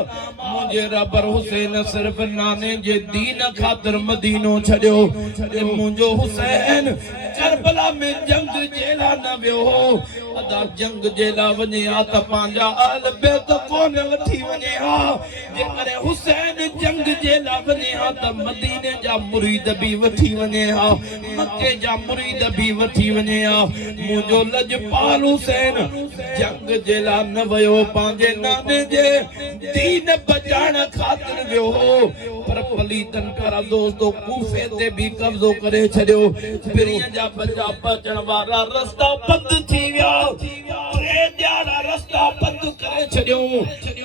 मुझे रबर हुसैन सिर्फ नाने जे दीन खातिर मदीनो छड़ियो मुझो हुसैन करबला में जंग जेला न वियो अदा जंग जेला वने आ त पांजा आल बेत कोन वठी वने आ जे करे हुसैन जंग जेला वने आ त मदीने जा मुरीद भी वठी वने आ मक्के जा मुरीद भी वठी वने आ मुझो लजपाल हुसैन जंग जेला न वयो पांजे नाने जे दीन बचाण खातिर वियो पर पलीतन करा दोस्तों कूफे ते भी कब्जो करे छड़ियो पिरिया जा बचा पचण वारा रास्ता बंद थी विया टे ॾियारा रास्ता बंद करे छड़ियो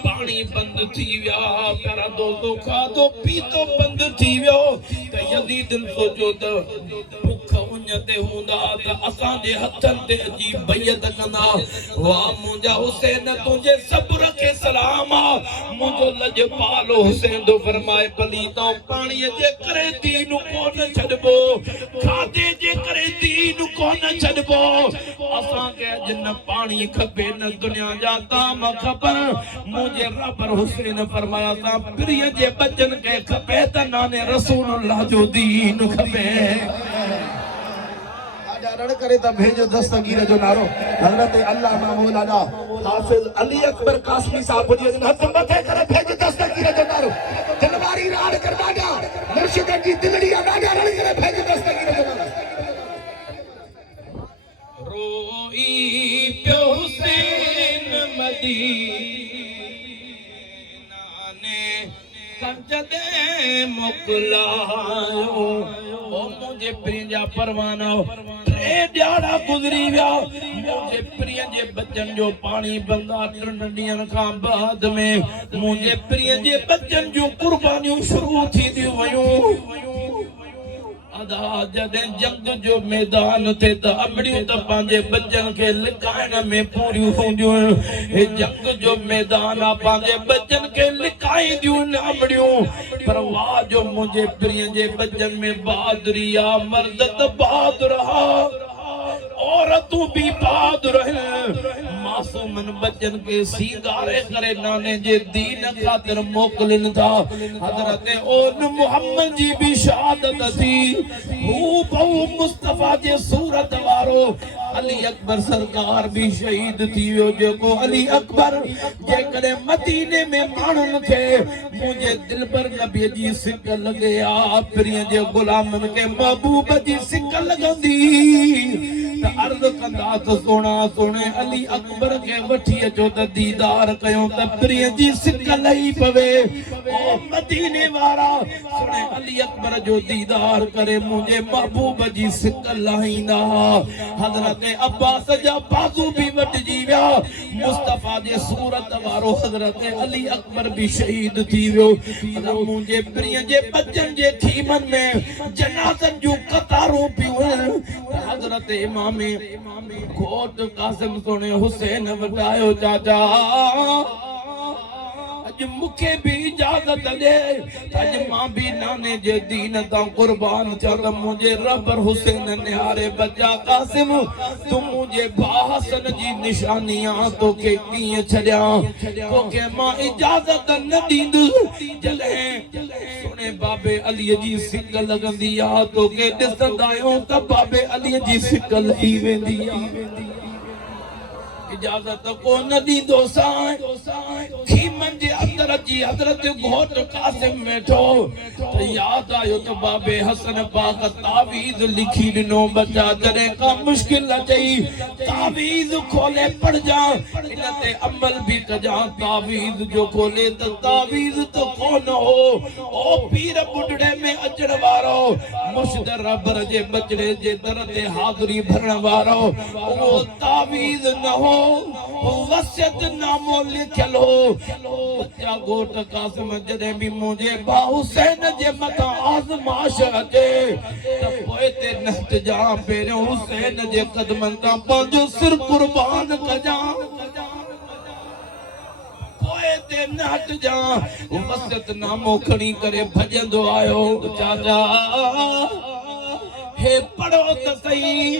पानी बंद थी विया करा दोस्तों खाधो पीतो बंद थी वियो त यज़ीद सोचो त भुख उञते हूंदा त असां जे हथन ते अची बैयत कंदा वाह मुंहिंजा हुसैन तुंहिंजे सब्र खे सलाम आ मुंहिंजो लजपाल हुसैन तो फरमाए पलीता पानी जे करे दीन कोन छॾबो खाधे जे करे दीन कोन छॾबो असां के जिन पानी खपे न दुनिया जा ताम खबर मुझे रबर हुसैन फरमाया ता प्रिय जे बचन के खपे त नाने रसूलुल्लाह जो दीन खपे रण करे त भेजो दस्तगीर जो नारो हजरत अल्लामा मौलाना हाफिज अली अकबर कासमी साहब जी हथ मथे करे भेजो दस्तगीर जो नारो जनवारी राड कर डाडा मुर्शिद जी दिलड़ी डाडा रण करे भेजो दस्तगीर जो नारो रोई पियो हुसैन मदीना ने कंजदे मोकलायो ओ मुझे प्रिया परवाना टे ॾियारा गुज़री विया मुझे प्रिय जे बच्चन जो पानी बंदा टिन ॾींहंनि खां बाद में मुझे प्रिय जे बच्चन जो कुर्बानियूं शुरू थी थियूं वयूं अदा जॾहिं जंग जो मैदान थे त अमड़ियूं त पंहिंजे बच्चन खे लिकाइण में पूरियूं हूंदियूं हे जंग जो मैदान आ पंहिंजे बच्चन खे लिकाईंदियूं अमड़ियूं पर वाह जो मुंहिंजे प्रिय जे बच्चन में बहादुरी आ मर्द त बहादुर आ औरतूं भी बहादुर आहिनि मासूमन बच्चन के सीगारे करे नाने जे दीन खातिर मोकलिन था हजरत ओन मोहम्मद जी भी शहादत थी हू बहु मुस्तफा जे सूरत वारो अली अकबर सरकार भी शहीद थी वियो जेको अली अकबर जेकॾहिं मदीने में माण्हुनि खे मुंहिंजे दिलबर नबी जी सिक लॻे आ प्रिय जे गुलामनि खे महबूब जी सिक लॻंदी अर्ज कंदा त सोना सोने अली अकबर के वठी अचो त दीदार कयो त प्रिय जी सिक लही पवे ओ मदीने वारा सोने अली अकबर जो दीदार करे मुझे महबूब जी सिक लाहींदा हजरत अब्बास जा बाजू भी वटजी विया मुस्तफा जे सूरत वारो हजरत अली अकबर भी शहीद थी वियो मुझे प्रिय जे बच्चन जे खीमन में जनाज़न जो कतारूं पियूं हजरत इमाम घोट कासिम सोने हुसैन वटायो चाचा अज मुखे भी इजाजत दे अज मां भी नाने जे दीन ता कुर्बान थिया मुझे रबर हुसैन निहारे बचा कासिम तू मुझे बाहसन जी निशानियां तो के कीअं छड़िया को के मां इजाजत न दींदु जले सुने बाबे अली जी सिक लगंदी आ तो के दिसंदा आहियूं त बाबे अली जी सिक लही वेंदी आ इजाजत को न दींदो साईं खीमन जे अंदर जी हजरत घोट कासिम वेठो त याद आयो त बाबे हसन पाक तावीज़ लिखी ॾिनो बचा जॾहिं का मुश्किल अचई तावीज़ खोले पढ़ जा इन ते अमल भी कजा तावीज़ जो खोले त तावीज़ तो कोन हो ओ पीर बुढ़ड़े में अचण वारो मुर्शिद रबर जे बचड़े जे दर ते हाज़री भरण वारो वो तावीज़ न हो वसियत नामो लिखल हो बच्चा घोट कासिम जॾहिं भी मुझे बा हुसैन जे मथां आज़माइश अचे त पोइ ते नहट जा पहिरियों हुसैन जे कदमनि तां पंहिंजो सिर कुर्बान कजां पोइ ते नहट जा वसियत नामो खणी करे भॼंदो आयो चाचा हे पढ़ो त सही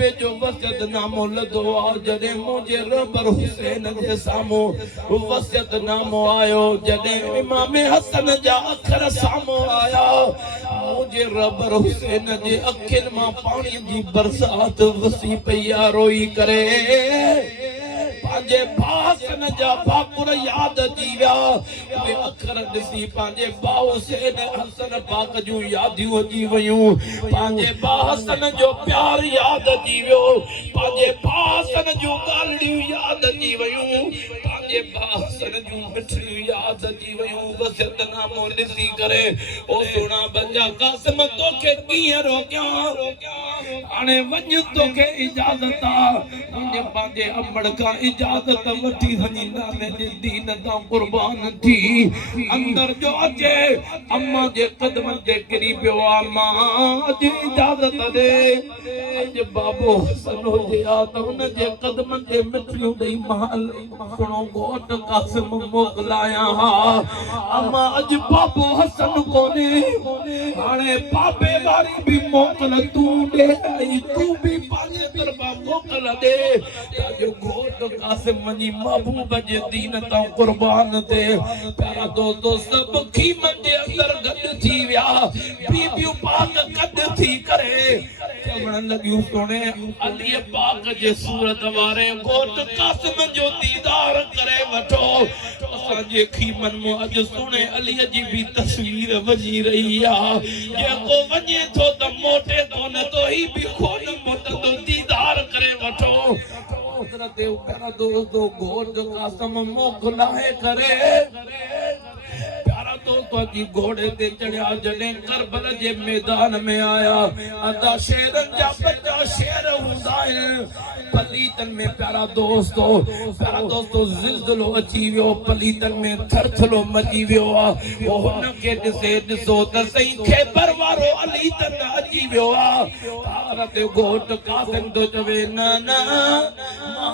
बाबे जो वसियत नामो लदो आ जॾहिं मुंहिंजे रबर हुसैन जे साम्हूं वसियत नामो आयो जॾहिं इमाम हसन जा अखर साम्हूं आया मुंहिंजे रबर हुसैन जे अखियुनि मां पाणीअ जी बरसात वसी पई आहे रोई करे पंहिंजे भासन जा भाकुर यादि अची विया उहे अखर ॾिसी पंहिंजे भाउ हुसैन हसन पाक जूं यादियूं अची वियूं पंहिंजे भासन जो प्यार यादि अची वियो पंहिंजे भासन जूं ॻाल्हियूं यादि अची वियूं पंहिंजे भासन जूं मिठड़ियूं यादि अची वियूं वसियतनामो ॾिसी करे ओ सोना बंजा कासिम तोखे कीअं रोकियां हाणे वञ तोखे इजाज़त आहे मुंहिंजे पंहिंजे अमड़ खां इजाज़त वठी वञी नाले जे दीन तां कुर्बान थी अंदर जो अचे अम्मा जे कदमनि ते किरी पियो आहे मां जी इजाज़त ॾे अॼु बाबो हसन हुजे हा त हुन जे कदमनि ते मिठियूं ॾेई महल सुणो घोट कासिम मोकिलाया हा अम्मा अॼु बाबो हसन कोन्हे हाणे बाबे वारी बि मोकल तूं ॾे ऐं तूं बि पंहिंजे तरफ़ां मोकल ॾे जो घोट कासिम वञी महबूब जे दीन तां कुर्बान थे प्यारा दोस्तो सब खीमन जे अंदर गॾु थी विया बीबियूं पाक गॾु थी करे चवण लॻियूं सोने अली पाक जे सूरत वारे घोट कासिम जो दीदार करे वठो असांजे खीमन में अॼु सोने अलीअ जी बि तस्वीर वञी रही आहे जेको वञे थो त मोटे कोन थो ही बि कोन मोटंदो दीदार करे वठो देव प्यारा दोस्तों घोट कासिम मोकिलाए करे प्यारा दोस्तों जी घोड़े ते चढ़िया जॾहिं करबल जे मैदान में आया अदा शेरन जा बच्चा शेर हूंदा आहिनि पलीतन में प्यारा दोस्तों ज़िलज़िलो अची वियो पलीतन में थरथलो मची वियो आहे वो हुनखे ॾिसे ॾिसो त सही ख़ैबर वारो अली तन अची वियो आहे ते घोट कासिम तो चवे न न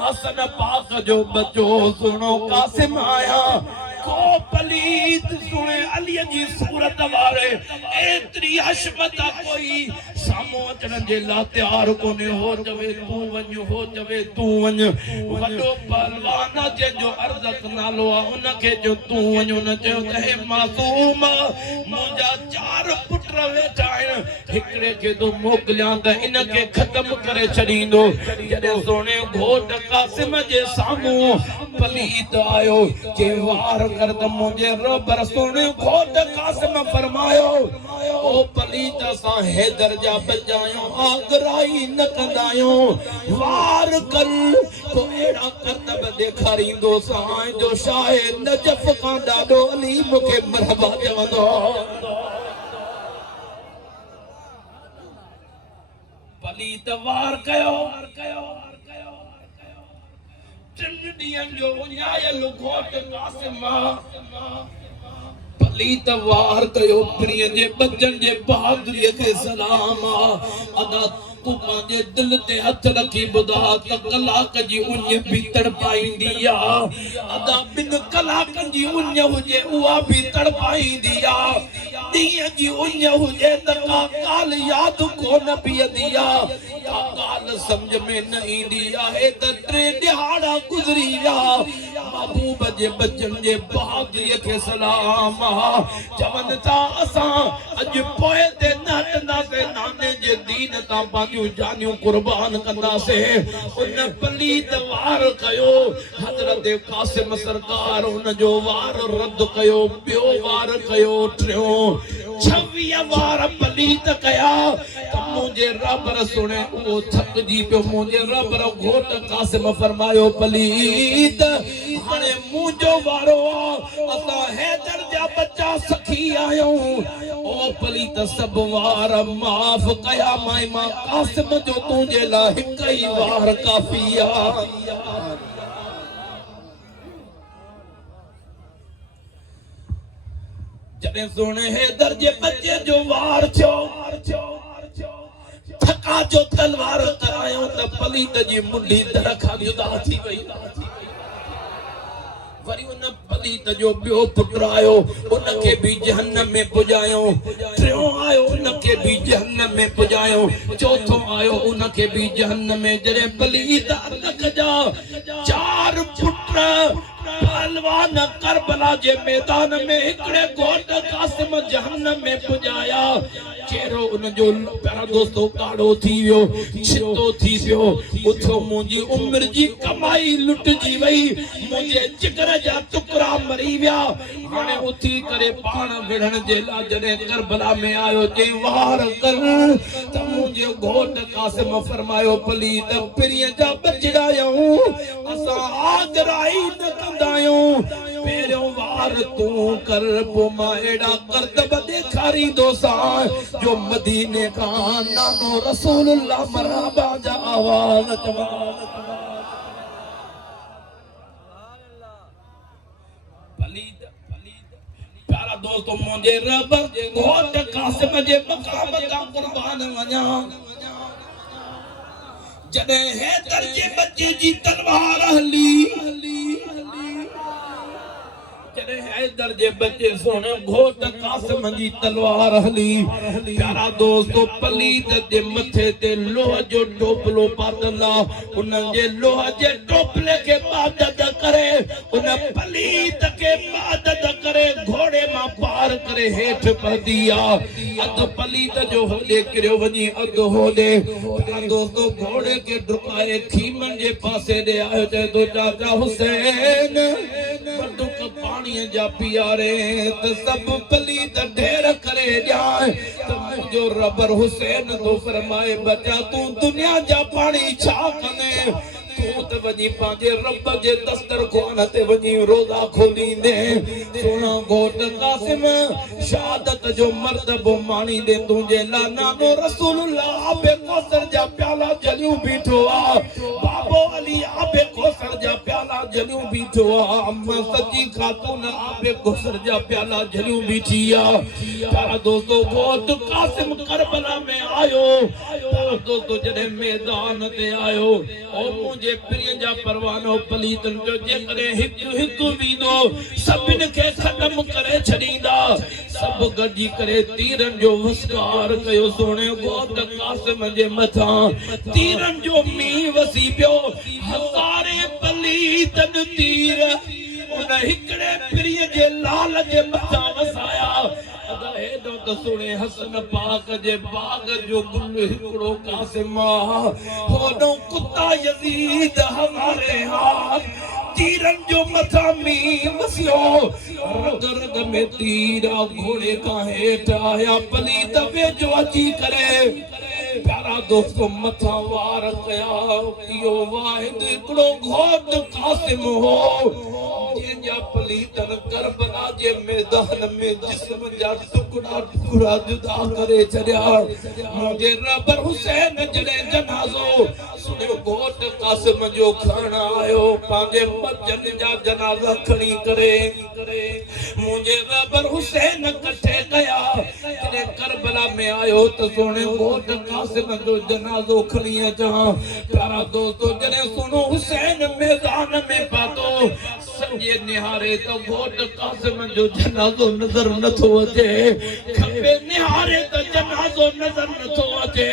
हसन पाक जो बच्चो सुनो कासिम आया को पलीत सुने अली जी सूरत वारे एतरी हशमत कोई सामो अचण जे लाइ तयार कोने हो चवे तू वञ हो चवे तू वञ वॾो पहलवान जंहिंजो अर्ज़क नालो आहे उनखे जो तू वञ उन चयो त हे मासूम मुंहिंजा 4 पुट वेठा आहिनि हिकिड़े खे तो मोकिलियां त इनखे ख़तम करे छॾींदो जॾहिं सोने घोट कासिम जे साम्हूं पलीत आयो जे वार कर त मुंहिंजे रबर सोने घोट कासिम फरमायो ओ पलीत असां हैदर जा बचायूं आगराई न कंदायूं वार कर को अहिड़ा करतब ॾेखारींदो साईं जो शाहे नजफ़ खां ॾाढो अली मूंखे मरहबा चवंदो पलीत वार कयो 3 ॾींहंनि जो उञायल घोट कासिम पलीत वार कयो प्रिय जे बच्चन जे बहादुरीअ खे सलाम अदा तू पंहिंजे दिल ते हथ रखी ॿुधा त कलाक जी उञ बि तड़पाईंदी आहे अदा 2 कलाकनि जी उञ हुजे उहा बि तड़पाईंदी आहे ॾींहं जी उञ हुजे त का ॻाल्हि यादि कोन बीहंदी आहे का ॻाल्हि सम्झ में न ईंदी आहे त 3 ॾिहाड़ा गुज़री विया महबूब जे बच्चन जे बहादुरीअ खे सलाम चवनि था असां अॼु पोइ ते न हटंदासीं नाने जे दीन तां पंहिंजूं जानियूं कुर्बान कंदासीं उन पलीत वार कयो हज़रत कासिम सरकार उन जो वार रद्द कयो ॿियो वार कयो टियों 26 वार पलीत कया त मुंहिंजे रबर सुणे उहो थकिजी पियो मुंहिंजे रबर घोट कासिम फरमायो पलीत हाणे मुंहिंजो वारो असां हैदर जा बच्चा सखी आहियूं ओ पलीत सभु वार माफ़ कया मां कासिम जो तुंहिंजे लाइ हिकु ई वार काफ़ी आहे जॾहिं सोने हैदर जे बच्चे जो वार थियो थका जो तलवार करायो त पलीत जी मुंडी दर खां जुदा थी वई वरी उन पलीत जो ॿियो पुटु आयो उनखे बि जहन्नम में पुॼायो टियों आयो उनखे उनके भी जहन्नम में पुजायो चौथों आयो उनके भी जहन्नम में जरे पलीत अदक जा चार पुत्र पहलवान करबला जे मैदान में हिकड़े घोट कासिम जहन्नम में पुजाया चेहरो उन जो प्यारा दोस्तों काड़ो थी वियो छितो थी वियो उथो मुंहिंजी उम्र जी कमाई लुटजी वई मुंहिंजे जिगर जा टुकड़ा मरी विया हाणे उथी करे पाण विढ़ण जे लाइ जॾहिं करबला में आयो चई वार कर त मुंहिंजो घोट कासिम फरमायो पलीत पिरीअ जा बचड़ायूं असां आगराई न कंदा आहियूं पहिरियों वार तूं कर पोइ मां अहिड़ा करतब ॾेखारींदोसां जो मदीने का नानो रसूलुल्लाह मरहबा जा आवाज़ चवा प्यारा दोस्तों मुझे रब घोट कासिम जे मकाम का कुर्बान वञा जॾहिं हैदर जे बच्चे जी तलवार हली जॾहिं हैदर जे बच्चे सोने घोट कासिम जी तलवार हली प्यारा दोस्तों पलीत जे मथे ते लोह जो टोपलो पातल उन जे लोह जे टोपले के मदद करे उन पलीत के मदद करे घोड़े मां पार करे हेठ पहुती अध पलीत जो होॾे किरियो वञी अध होॾे प्यारा दोस्तों घोड़े के डुकाए खीमन जे पासे ॾे आयो चए तो चाचा हुसैन बटुक पाणीअ जा पियारे त सब पलीत ढेर करे ॾियां त मुंहिंजो रबर हुसैन तो फरमाए बचा तूं दुनिया जा पाणी छा कंदे तूं त वञी पंहिंजे रब जे दस्तरख़्वान ते वञी रोज़ा खोलींदे सोना घोट कासिम शहादत जो मर्तबो माणींदे तुंहिंजे लाइ नानो रसूलुल्लाह आबे कौसर जा प्याला जलियूं बीठो बाबो अली आबे कौसर जा प्याला जलियूं बीठो अम्मा सची खातून आबे कौसर जा प्याला जलियूं बीठी प्यारा दोस्तों घोट कासिम करबला में आयो प्यारा दोस्तों जॾहिं मैदान ते आयो ओ मुंहिंजे प्रिय जा परवानो पलीतन जो जेकॾहिं हिकु हिकु वींदो सभिनि खे ख़तम करे छॾींदा सब गॾिजी करे तीरनि जो वसकार कयो सोने घोट कासिम जे मथां तीरनि जो मींहुं वसी पियो हज़ारे पलीतन तीर उन हिकड़े प्रिय जे लाल जे मथां वसाया अदा हेॾो त सुणे हसन पाक जे बाग जो गुल हिकड़ो कासिम होॾो कुत्ता यज़ीद हमारे हाथ तीरन जो मथा मींहुं वसियो रग रग में तीरा घोड़े का हेठ आया पलीत वेझो अची करे प्यारा दोस्तों मथा वार कया इहो वाहिद हिकड़ो घोट कासिम हो जंहिंजा पलीतन करबला जे मैदान में जिस्म जा टुकड़ा टुकड़ा जुदा करे छॾिया मुंहिंजे रबर हुसैन जॾहिं जनाज़ो सुनियो घोट कासिम जो खणण आयो पंहिंजे बचन जा जनाज़ा खणी करे मुंहिंजे रबर हुसैन कठे कया जॾहिं करबला में आयो त सोने घोट कासिम जो जनाज़ो खणी अचां प्यारा दोस्तों जॾहिं सुनो हुसैन मैदान में पातो संजे निहारे तो घोट कासिम जो जनाज़ो नज़र नथो अचे खपे निहारे तो जनाज़ो नज़र नथो अचे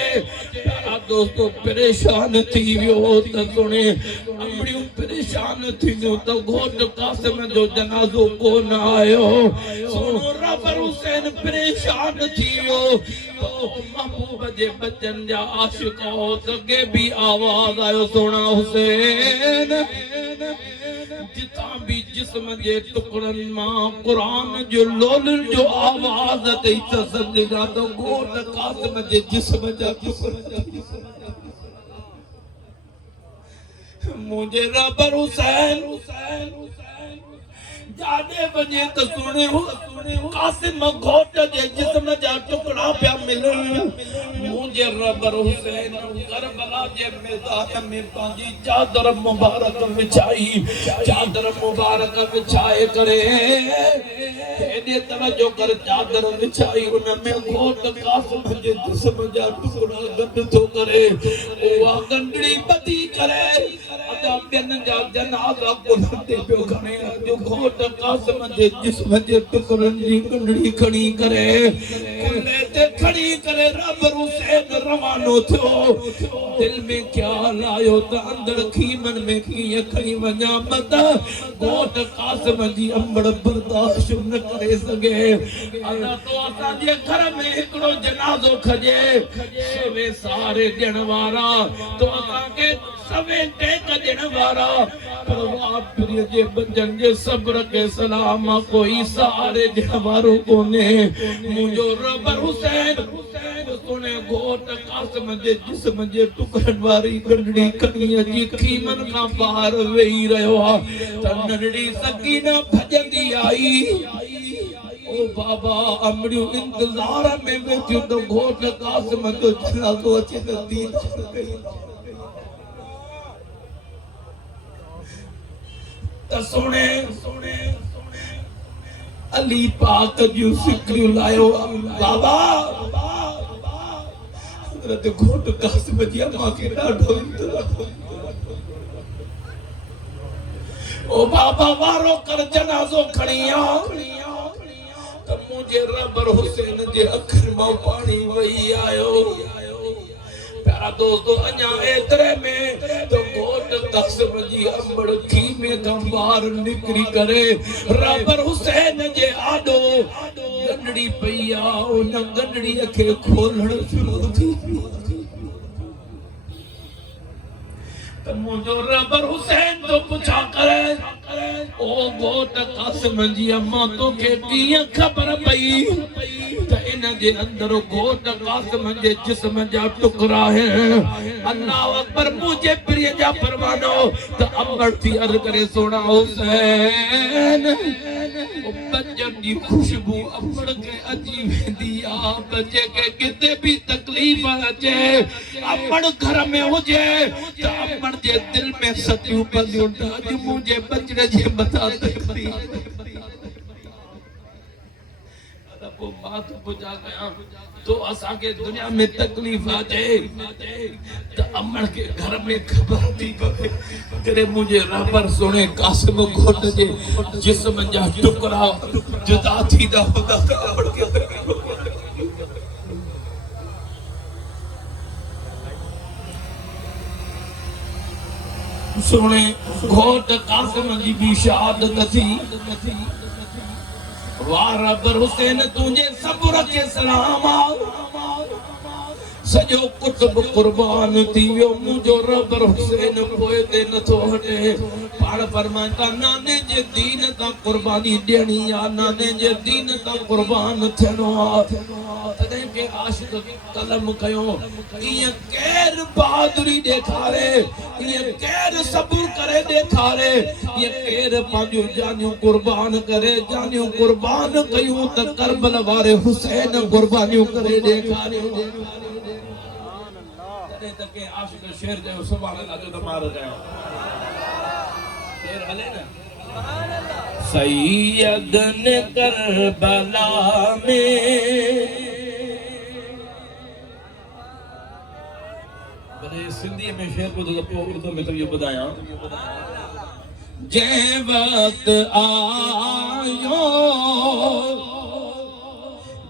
प्यारा दोस्तों परेशान थी वियो त सुणे अमड़ियूं परेशान थींदियूं त घोट कासिम जो जनाज़ो कोन आयो सुनो रबर हुसैन परेशान थी वियो महबूब जे बचन जा आशिक हो सके भी आवाज आयो सोना हुसैन जितां भी जिस्म जे टुकड़नि मां कुरान जो लोलनि जो आवाज अचे त सम्झा त घोट कासिम जे जिस्म जा टुकड़ा मुंहिंजे रबर हुसैन जाने वञे त सुणे कासिम घोट जे जिस्म जा टुकड़ा पिया मिलनि मुंहिंजे रबर हुसैन करबला जे मैदान में पंहिंजी चादर मुबारक विछाई चादर मुबारक विछाए करे एने तवज्जो कर चादर विछाई उन में घोट कासिम जे जिस्म जा टुकड़ा गंद थो करे उहा गंडड़ी बदी करे अदा बिन जा जनाज़ा कुलते पियो खणे जो घोट कासिम जे जिस्म जे टुकड़न जी गंडड़ी खणी करे कुले ते खणी करे रब हुसैन रवानो थियो दिल में ख्याल आयो त अंदर खीमन में कीअं खणी वञा मत घोट कासिम जी अंबड़ बर्दाश्त न करे सघे अदा तो असांजे घर में हिकिड़ो जनाज़ो खजे सवे सारे ॾियण वारा तो असांखे सवे टेक ॾियण वारा परवाह प्रिय जे बचन जे सब्र के सलाम कोई सहारे ॾियण वारो कोन्हे मुंहिंजो रब हुसैन सुने घोट कासिम जे जिस्म जे टुकड़नि वारी गंढड़ी खणी अची खीमन खां ॿाहिर वेही रहियो आहे त नंढड़ी सकीना भॼंदी आई ओ बाबा अमड़ियूं इंतज़ार में वेठियूं त घोट कासिम जो जनाज़ो अचे त दीदार कई त सुणे अली पाक जूं सिकरियूं लायो बाबा हज़रत घोट कासिम जी अम्मा खे ॾाढो इंतज़ार ओ बाबा वारो कर जनाज़ो खणी आ त मुंहिंजे रबर हुसैन जे अखियुनि मां पाणी वही आयो प्यारा दोस्तो अञा एतिरे में तो घोट कासिम जी अंबड़ खीमे खां ॿाहिरि निकिरी करे रबर हुसैन जे आॾो गंढड़ी पई आ उन गंढड़ीअ खे खोलण शुरू थी त मुंहिंजो रबर हुसैन तो पुछा करे ओ घोट कासिम जी अम्मा तोखे कीअं ख़बर पई त इन जे अंदर घोट कासिम जे जिस्म जा टुकड़ा है अल्लाह अकबर मुझे प्रिय जा परवानो त अंबर थी अर्ज करे सोना हुसैन बच्चन जी खुशबू अंबर के अची वेंदी आ बच्चे के किते भी तकलीफ अचे अंबर घर में हुजे त अंबर जे दिल में सतियूं पलियूं अज मुझे बचड़े जे मथा तकलीफ को बात बुझा गया तो असा के दुनिया में तकलीफ आ जाए तो अमन के घर में खबर थी पवे तेरे मुझे रबर सुने कासिम घोट जे जिस्म जा टुकड़ा जुदा थी दा होता अमन के सुने घोट कासिम जी भी शहादत थी वाह रबर हुसैन तुझे सब्र के सलाम सजो कुतुब कुर्बान थी वियो मुंहिंजो रबर हुसैन पोइ ते नथो हटे पाण फरमाइता नाने जे दीन तां कुर्बानी ॾियणी आहे नाने जे दीन तां कुर्बान थियणो आहे तॾहिं के आशिक़ कलम कयो ईअं केरु बहादुरी ॾेखारे ईअं केरु सब्र करे ॾेखारे ईअं केरु पंहिंजूं जानियूं कुर्बान करे जानियूं कुर्बान कयूं त करबल वारे हुसैन कुर्बानियूं करे ॾेखारियूं तके आशिक शेर जो सुभान अल्लाह जो मार गयो शेर हले ना सुभान अल्लाह सैयद ने करबला में बड़े सिंधी में शेर को तो उर्दू में तो ये बताया जे वक्त आयो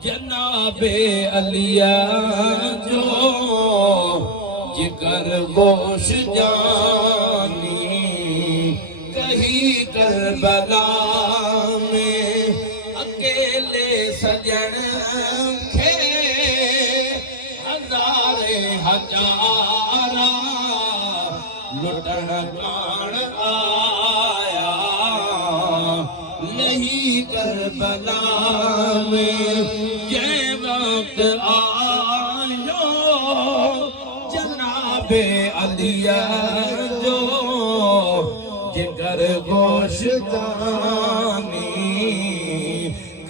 जनाबे अलिया जो जिगर गोश जानी कहीं करबला में अकेले सजन खे हजारे हजारा लुटन कान आया नहीं करबला में जे वक्त आयो जनाबे अलिया जो जिगर गोश जानी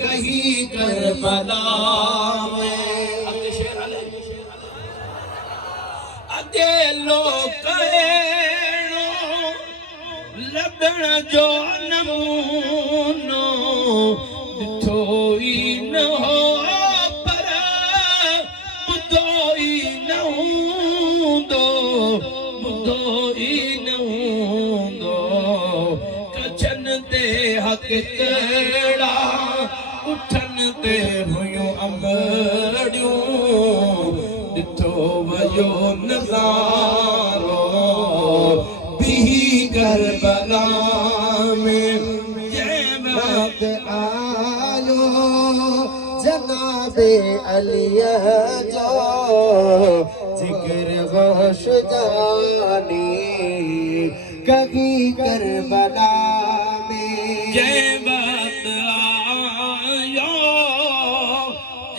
कहीं करबला में अगे लोग लबण जो नमूनो जनाबे अली जो जिक्र गोश जानी कभी करबला में जय बात आयो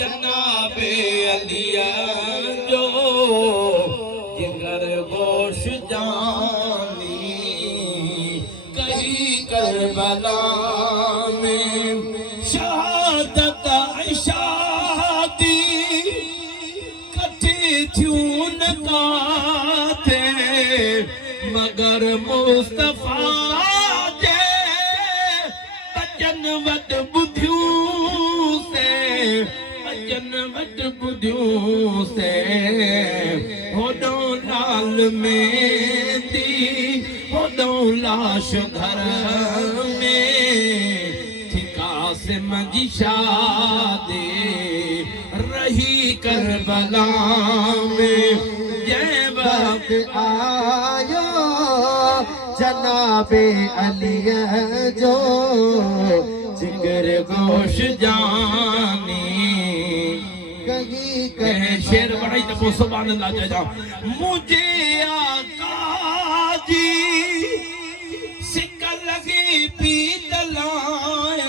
जनाबे अलिया जो जिगर गोश जानी कहीं करबला में शहादत शादी कथी थ्यूं न काथे मगर मुस्तफा जे बचन वट बुधियूं से बचन वट बुधियूं से होदो लाल में दी होदो लाश घर में ठिका से मजी शादी रही करबला में जय वक्त आयो जनाबे अली जो जिक्र गोश जानी कहीं कहे शेर बढ़ाई तो सुभान अल्लाह जजा मुझे आका जी सिक लगी पीतलाय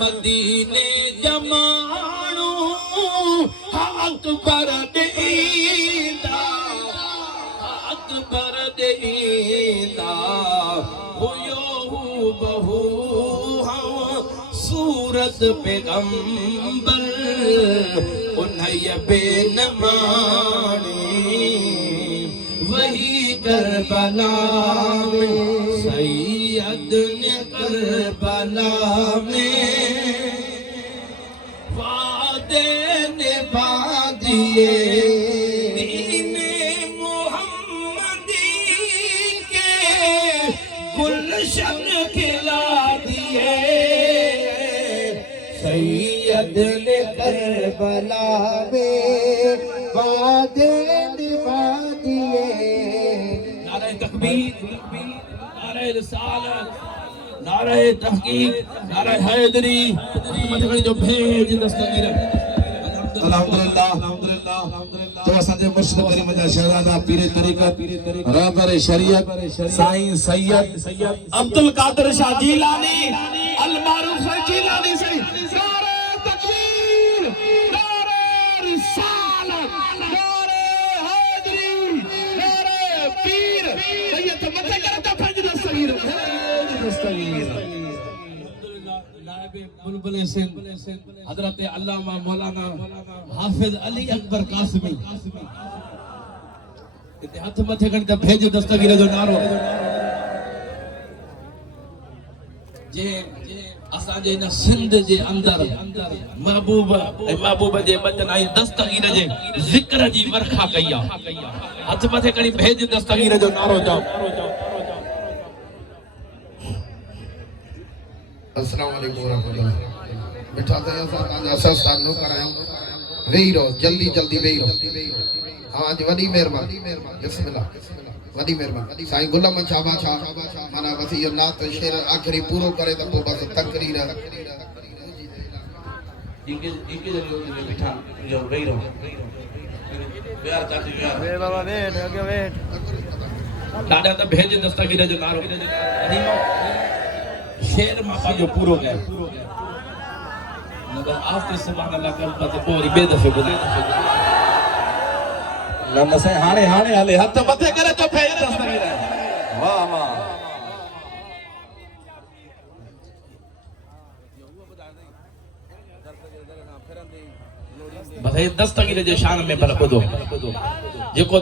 मदीने जमानू अकबर देदा अकबर देदा हुयो बहु सूरत पैगंबर उन्हें बेनमानी वही करबला में सैयद ने करबला में वादे निभा दिए दीने मुहम्मदी के गुलशन खिला दिए सैयद ने करबला में वादे निभा दिए नारे तकबीर नारे रिसालत नारे तहकीक नारे हैदरी मदगड़ी जो भेज दस्तगीर अल्हम्दुलिल्लाह तो असांजे मुर्शिद करीम जा शहजादा पीर तरीक़त रहबर शरीयत साईं सैयद अब्दुल कादिर शाह जीलानी अल मारूफ जीलानी से नारे तकबीर नारे रिसालत नारे हैदरी नारे पीर सैयद मत करता फज दस्तगीर बुलबुल हजरत अल्लामा मौलाना हाफिज अली अकबर कासमी इते हथ मथे खणी त भेज दस्तगीर जो नारो जे असांजे न सिंध जे अंदर महबूब जे बचन आई दस्तगीर जे ज़िक्र जी वर्खा कई आहे हथ मथे खणी भेज दस्तगीर जो नारो जाओ अस्सलाम वालेकुम रहमतुल्लाह मिठा थे असां सस्ता नो करायो वेही रहो जल्दी जल्दी वेही रहो हां आज वडी मेहरबानी बिस्मिल्लाह वडी मेहरबानी साईं गुलाम छाबा छा माना बस यो नात शेर आखिरी पूरो करे त पोइ बस तकरीर इनके जल्दी बिठा जो वेही रहो प्यार चाची प्यार वे बाबा वेट अगे वेट दादा त भेज दस्तगीर जो नारो शेर मापा जो पूरो गया मगर आस्ते सुभान अल्लाह कर पते पूरी बेदफे बुले न से हाणे हाणे हले हथ मथे करे तो भेज दस्तगीर वाह वाह बताइए दस्तगीर जे शान में पर ॿुधो जेको